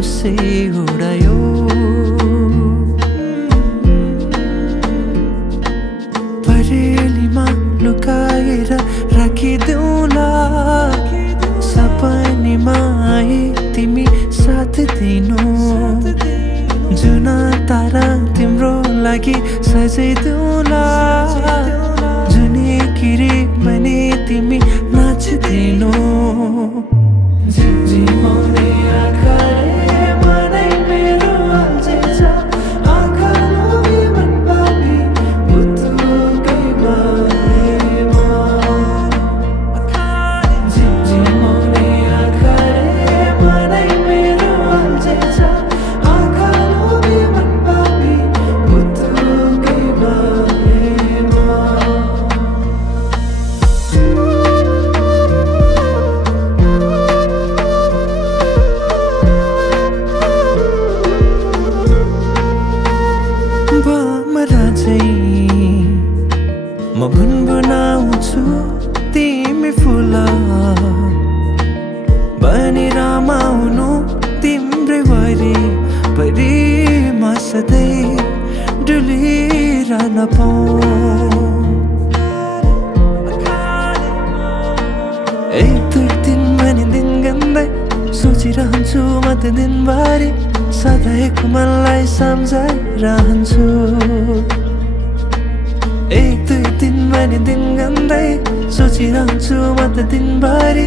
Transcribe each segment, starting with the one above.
मुझसे उडायो। परेलीमा लुकाएर राखिदेऊला, सपनीमा आए तिमी साथ दिनु। जुन तारा तिम्रो लागि सजाइदेऊला, जुनी किरी बने तिमी नाचिदिनु। झिमझिमाउने आँखाले मनै मेरो अल्झिन्छ, आँखा लोभी मन पापी बुतुकै बारेमा। झिमझिमाउने आँखाले मनै मेरो अल्झिन्छ, आँखा लोभी मन पापी बुतुकै बारेमा। भमरा चाहिँ म गुनगुनाउँछु, तिमी फुल बनी रमाउनु तिम्रै वरिपरि म सधैँ डुलिरहन पाऊँ। एक दुई दिन भने दिन गन्दै सोचिरहन्छु म त दिनभरि, सधैँको मनलाई सम्झाइरहन्छु। एक दुई दिन भने दिन गन्दै सोचिरहन्छु म त दिनभरि,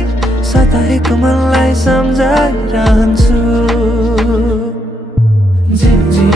सधैँको मनलाई सम्झाइरहन्छु। झिमझिम